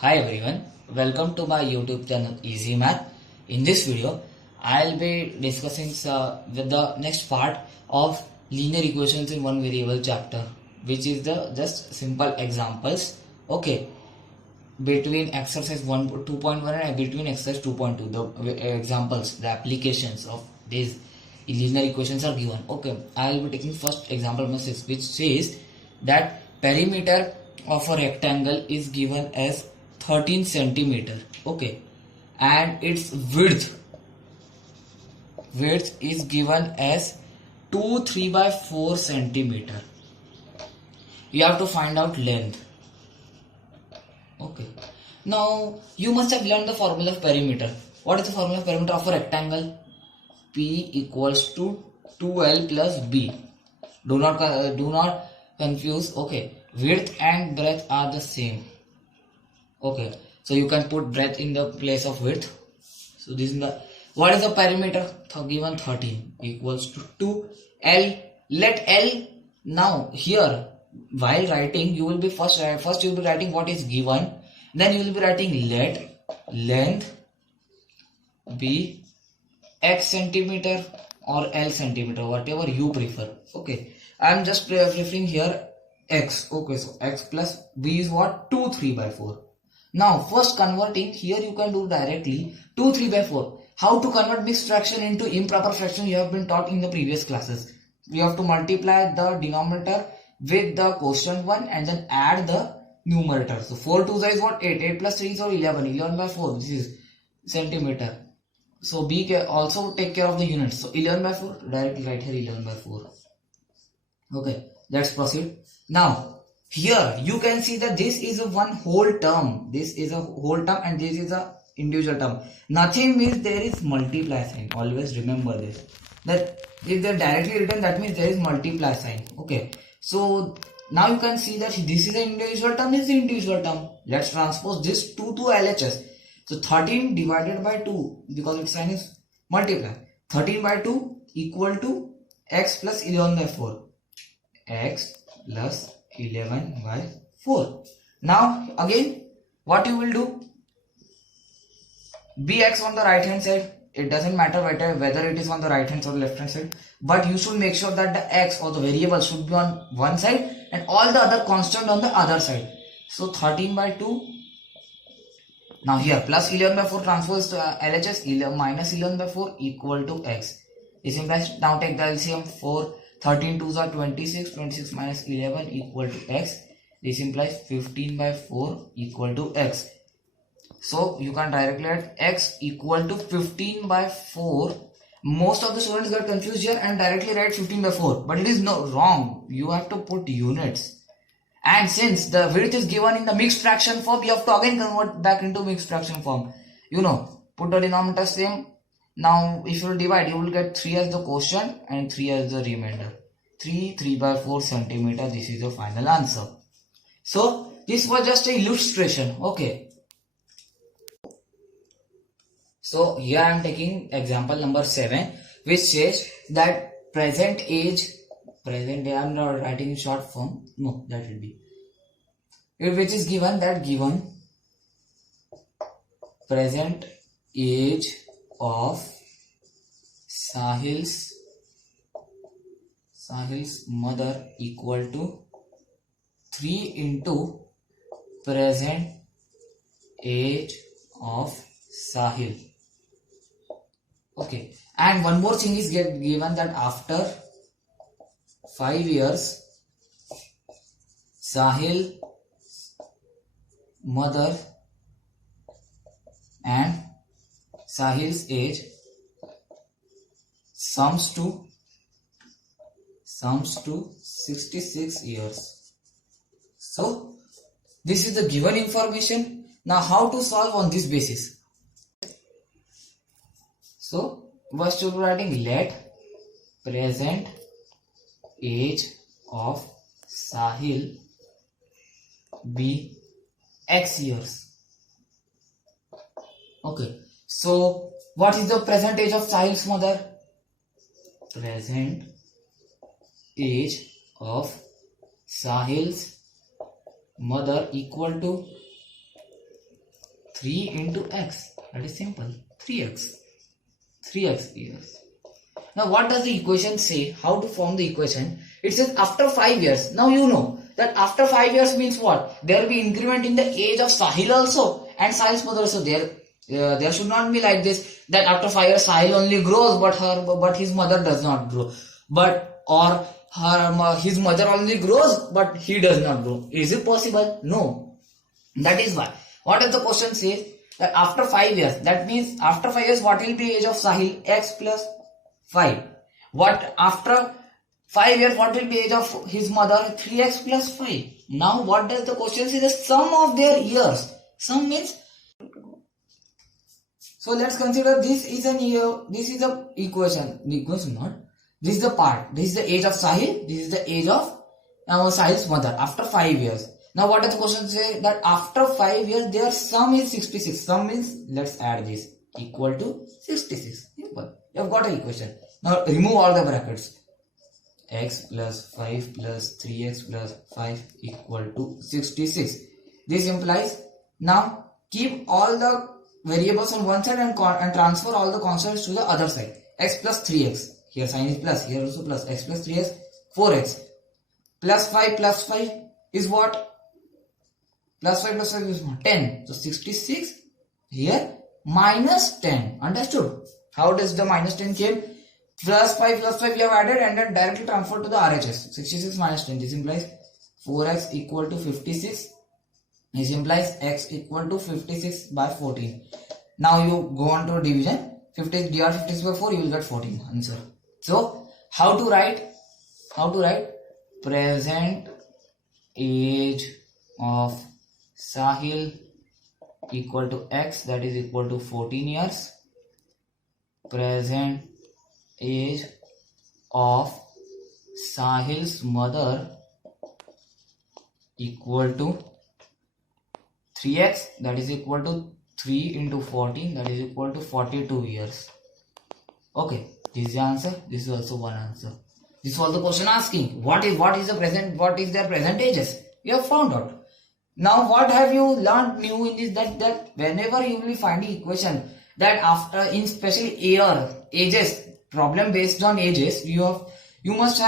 Hi everyone, welcome to my YouTube channel Easy Math. In this video, I'll be discussing with the next part of linear equations in one variable chapter, which is the just simple examples. Okay, between exercise 2.1 and between exercise 2.2, the examples, the applications of these linear equations are given. Okay, I'll be taking first example message, which says that perimeter of a rectangle is given as 13 centimeter. Okay, and its width is given as 3 by 4 centimeter. You have to find out length. Okay, now you must have learned the formula of perimeter. What is the formula of perimeter of a rectangle? P equals to 2L plus B. Do not confuse. Okay, width and breadth are the same. Okay, so you can put breadth in the place of width. So this is the, what is the perimeter? Given 13 equals to 2L. Let L, now here while writing you will be first you will be writing what is given, then you will be writing let length be x centimeter or L centimeter, whatever you prefer. Okay, I am just preferring here x. Okay, so x plus b is what? 2 3 by 4. Now first converting, here you can do directly 2 3 by 4. How to convert mixed fraction into improper fraction you have been taught in the previous classes. You have to multiply the denominator with the quotient one and then add the numerator. So 4 2 is what? 8. 8 plus 3 is 11. 11 by 4, this is centimeter. So B also take care of the units. So 11 by 4, directly write here 11 by 4. Okay, let's proceed. Now here you can see that this is a one whole term. This is a whole term and this is a individual term. Nothing means there is multiply sign. Always remember this. That if they are directly written, that means there is multiply sign. Okay, so now you can see that this is an individual term, this is an individual term. Let's transpose this 2 to LHS. So 13 divided by 2, because its sign is multiply. 13 by 2 equal to x plus 11 by 4. X plus 11 by 4. Now again what you will do? Bx on the right hand side. It doesn't matter whether it is on the right hand side or left hand side, but you should make sure that the x or the variable should be on one side and all the other constant on the other side. So 13 by 2. Now here plus 11 by 4 transfers to LHS, 11 minus 11 by 4 equal to x. This implies, now take the LCM, 4, 13 2s are 26, 26 minus 11 equal to x. This implies 15 by 4 equal to x. So you can directly write x equal to 15 by 4. Most of the students get confused here and directly write 15 by 4. But it is no wrong. You have to put units. And since the width is given in the mixed fraction form, you have to again convert back into mixed fraction form. You know, put the denominator same. Now if you will divide, you will get 3 as the quotient and 3 as the remainder. 3 by 4 centimeter. This is the final answer. So this was just a illustration. Okay. So here I am taking example number 7, which says that present age, I am not writing in short form. No, that will be. Which is given that given present age of Sahil's mother equal to 3 into present age of Sahil. Okay, and one more thing is given that after 5 years Sahil mother and Sahil's age sums to 66 years. So this is the given information. Now how to solve on this basis? So first you are writing let present age of Sahil be x years. Okay, so what is the present age of Sahil's mother? Present age of Sahil's mother equal to 3 into x. That is simple. 3x. 3x years. Now what does the equation say? How to form the equation? It says after 5 years. Now you know that after 5 years means what? There will be increment in the age of Sahil also and Sahil's mother also. There should not be like this that after 5 years Sahil only grows but his mother does not grow. His mother only grows but he does not grow. Is it possible? No. That is why. What does the question say? That after 5 years, that means after 5 years what will be age of Sahil? X plus 5. What after 5 years what will be age of his mother? 3x plus 5. Now what does the question say? The sum of their years. Sum means. So let's consider this is an year. This is the equation. The equation not. This is the part. This is the age of Sahil. This is the age of Sahil's mother after 5 years. Now what does the question say? That after 5 years their sum is 66. Sum means, let's add this, equal to 66. Simple. You have got an equation. Now remove all the brackets. X plus 5 plus 3x plus 5 equal to 66. This implies, now keep all the variables on one side and transfer all the constants to the other side. X plus 3x. Here sign is plus. Here also plus. X plus 3x. 4x. Plus 5 is what? Plus 5 is 10. So 66 here minus 10. Understood? How does the minus 10 came? Plus 5 we have added and then directly transferred to the RHS. 66 minus 10. This implies 4x equal to 56. This implies x equal to 56 by 14. Now you go on to division. 50 divided 56 by 4, you will get 14 answer. So how to write? Present age of Sahil equal to x, that is equal to 14 years. Present age of Sahil's mother equal to 3x, that is equal to 3 into 14, that is equal to 42 years. Okay, this is the answer. This is also one answer. This was the question asking what is their present ages. You have found out. Now what have you learned new in this, that whenever you will be finding equation that after, in especially ages, problem based on ages, you must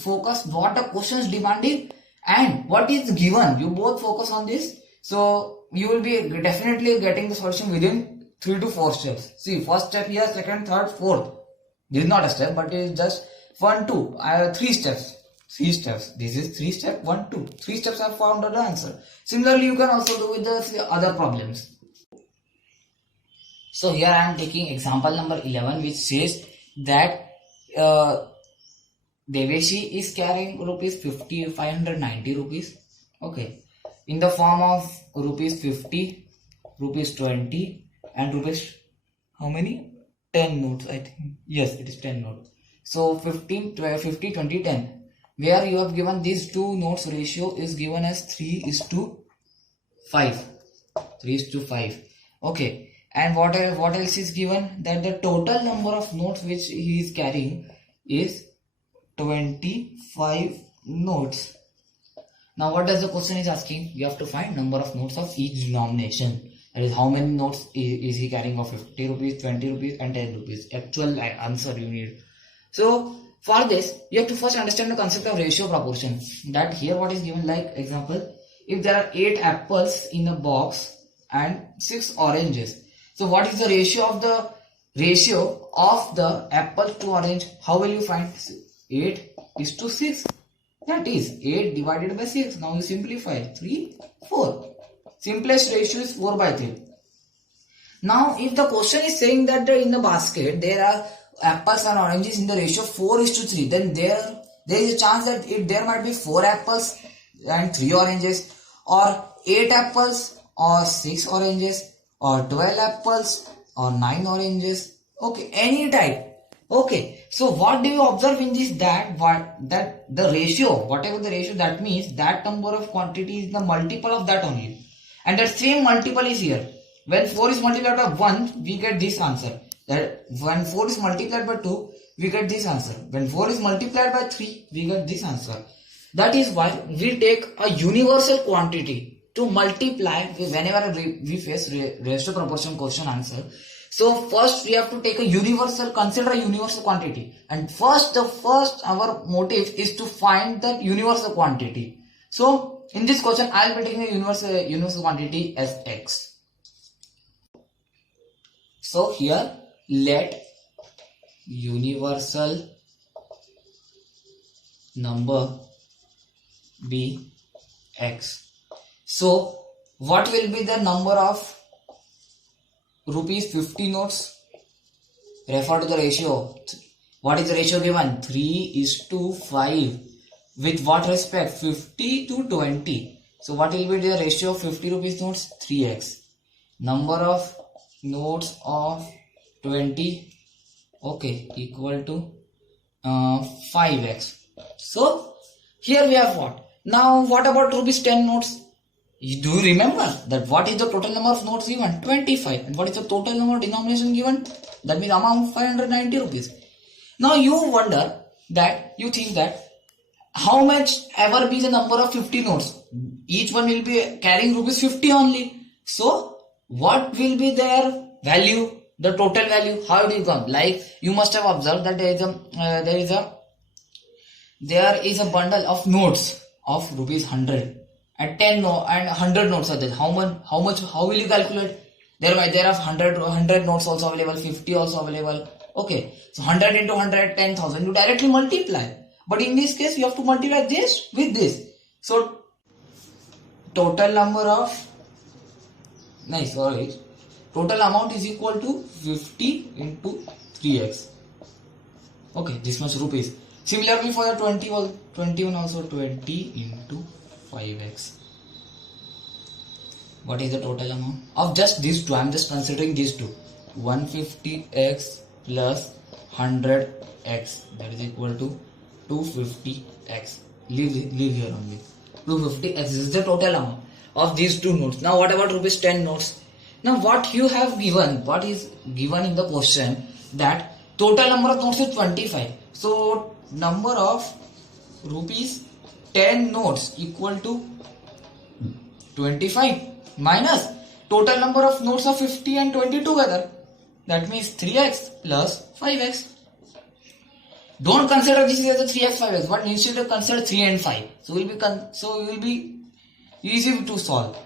focus what the question is demanding and what is given. You both focus on this, so you will be definitely getting the solution within 3 to 4 steps. See, first step here, second, third, fourth. This is not a step, but it is just 1, 2. I have 3 steps. 3 steps. This is 3 step, 1, 2. 3 steps I found the answer. Similarly, you can also do with the other problems. So here I am taking example number 11, which says that Deveshi is carrying rupees 590 rupees. Okay. In the form of rupees 50, rupees 20 and rupees, how many? 10 notes, I think. Yes, it is 10 notes. So 50, 20, 10. Where you have given these two notes ratio is given as 3:5. 3:5. Okay. And what else is given? That the total number of notes which he is carrying is 25 notes. Now what does the question is asking? You have to find number of notes of each denomination. That is, how many notes is he carrying of 50 rupees, 20 rupees and 10 rupees. Actual answer you need. So for this, you have to first understand the concept of ratio proportion. That here what is given, like example, if there are 8 apples in a box and 6 oranges. So what is the ratio of the apple to orange? How will you find? 8:6. That is 8 divided by 6. Now you simplify. 3, 4. Simplest ratio is 4/3. Now if the question is saying that in the basket there are apples and oranges in the ratio 4:3, then there is a chance that there might be 4 apples and 3 oranges, or 8 apples or 6 oranges, or 12 apples or 9 oranges. Okay, any type. Okay, so what do you observe in this? That the ratio, whatever the ratio, that means that number of quantity is the multiple of that only, and that same multiple is here. When 4 is multiplied by 1, we get this answer. That when 4 is multiplied by 2, we get this answer. When 4 is multiplied by 3, we get this answer. That is why we take a universal quantity. to multiply whenever we face ratio proportion question answer. So first we have to take a universal, consider a universal quantity, and first our motive is to find that universal quantity. So in this question I will be taking a universal quantity as x. So here let universal number be x. So what will be the number of rupees 50 notes? Refer to the ratio. What is the ratio given? 3:5. With what respect? 50 to 20. So what will be the ratio of 50 rupees notes? 3x. Number of notes of 20, okay, equal to 5x. So here we have what? Now what about rupees 10 notes? Do you remember that what is the total number of notes given? 25. And what is the total number of denomination given? That means amount 590 rupees. Now you wonder that, you think that how much ever be the number of 50 notes? Each one will be carrying rupees 50 only. So what will be their value? The total value? How do you come? Like you must have observed that there is a bundle of notes of rupees 100 and 10 and 100 notes are there. How will you calculate? There are 100 notes also available, 50 also available. Okay, so 100 into 100, 10,000. You directly multiply. But in this case, you have to multiply this with this. So total number of total amount is equal to 50 into 3x. Okay, this much rupees. Similarly for the 21 also, 20 into 5x. What is the total amount of just these two? I am just considering these two. 150x plus 100x, that is equal to 250x. Leave here only. 250x is the total amount of these two notes. Now what about rupees 10 notes? Now what you have given, what is given in the question, that total number of notes is 25. So number of rupees 10 notes equal to 25 minus total number of notes of 50 and 20 together. That means 3x plus 5x. Don't consider this as a 3x 5x, but instead consider 3 and 5. So it will be easy to solve.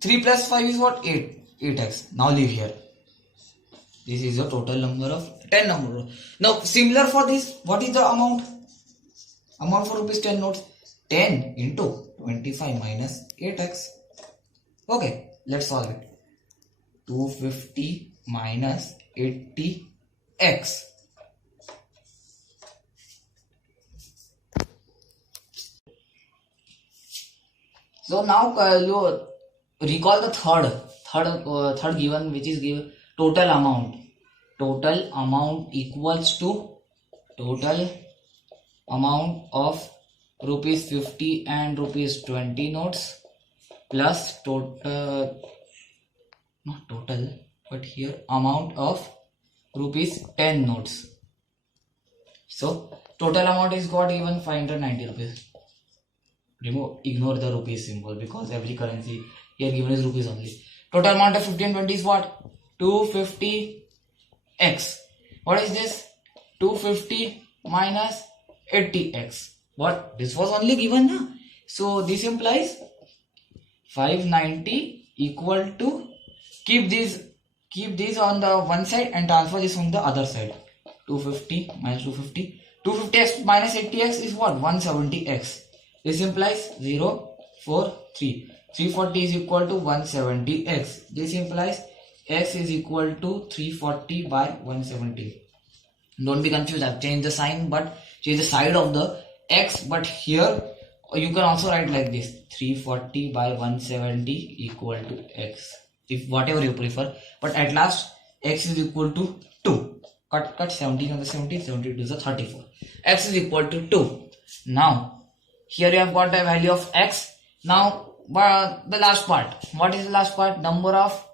3 plus 5 is what? 8x. Now leave here. This is the total number of 10 number. Now similar for this, what is the amount? Amount for rupees 10 notes. 10 into 25 minus 8x. Okay, let's solve it. 250 minus 80x. So now you recall the third given, which is given total amount. Total amount equals to total amount of rupees 50 and rupees 20 notes plus not total, but here amount of rupees 10 notes. So total amount is got given 590 rupees. Ignore the rupees symbol because every currency here given is rupees only. Total amount of 50 and 20 is what? 250x. What is this? 250 minus 80x. What? This was only given na? So this implies 590 equal to, keep these on the one side and transfer this on the other side. 250 minus 250. 250x minus 80x is what? 170x. This implies 0, 4, 3. 340 is equal to 170x. This implies x is equal to 340 by 170. Don't be confused. I've changed the sign, but change the side of the x. But here you can also write like this: 340 by 170 equal to x. If whatever you prefer. But at last x is equal to 2. Cut 17 on the 70. 72 is a 34. X is equal to 2. Now here you have got the value of x. Now the last part. What is the last part? Number of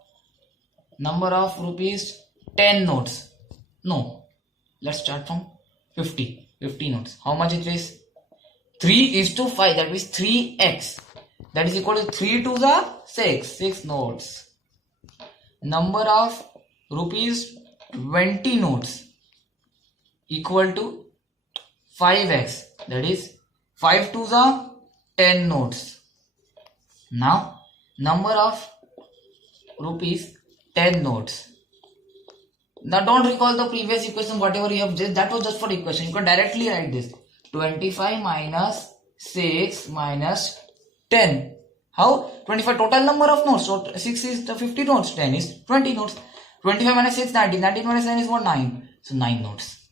rupees 10 notes. No. Let's start from 50 notes. How much it is? 3:5. That means 3x. That is equal to 3 to the 6 notes. Number of rupees 20 notes equal to 5x, that is 5 twos are 10 notes. Now number of rupees 10 notes. Now don't recall the previous equation, whatever you have just, that was just for equation. You can directly write this 25 minus 6 minus 10. How? 25 total number of notes. So 6 is the 50 notes, 10 is 20 notes. 25 minus 6 19. 19 minus 9 is what? 9. So 9 notes.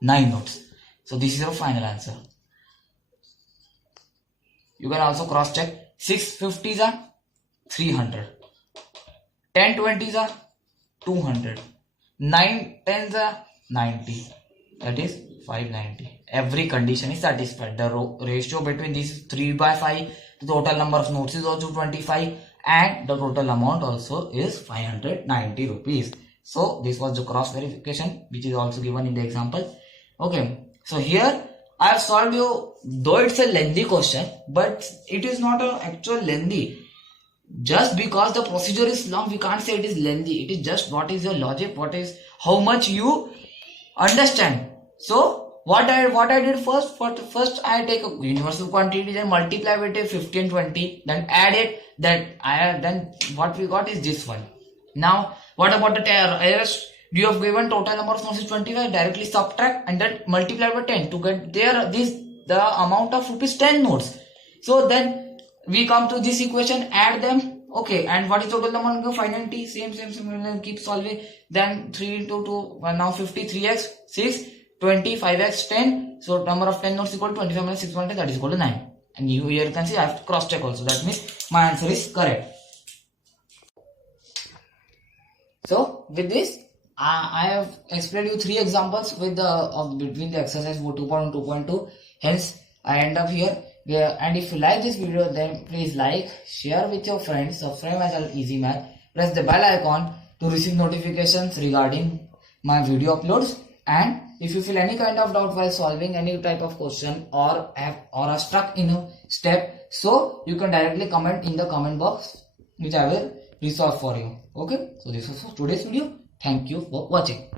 9 notes. So this is your final answer. You can also cross check. 6 50s are 300. 10 20s are 200. 9 10s are 90. That is 590. Every condition is satisfied. The ratio between these 3 by 5, the total number of notes is also 25 and the total amount also is 590 rupees. So this was the cross verification which is also given in the example. Okay, so here I have solved you, though it's a lengthy question, but it is not an actual lengthy. Just because the procedure is long, we can't say it is lengthy. It is just what is your logic, what is how much you understand. So what I did first I take a universal quantity, then multiply with it 50 and 20, then add it. Then what we got is this one. Now what about the errors? You have given total number of notes is 25. Directly subtract and then multiply by 10 to get the amount of rupees 10 notes. So then we come to this equation, add them. Okay, and what is total amount? 590. Same. Keep solving. Then 3 into 2. Now 50. 3x 6. 20. 5x 10. So number of 10 notes equal to 25 minus 6 1, that is equal to 9. And you here can see I have to cross check also. That means my answer is correct. So with this, I have explained you 3 examples with between the exercise 2.1 and 2.2. Hence, I end up here. And if you like this video, then please like, share with your friends, subscribe my channel Easy Math, press the bell icon to receive notifications regarding my video uploads. And if you feel any kind of doubt while solving any type of question or are stuck in a step, so you can directly comment in the comment box, which I will resolve for you. Okay, so this was for today's video. Thank you for watching.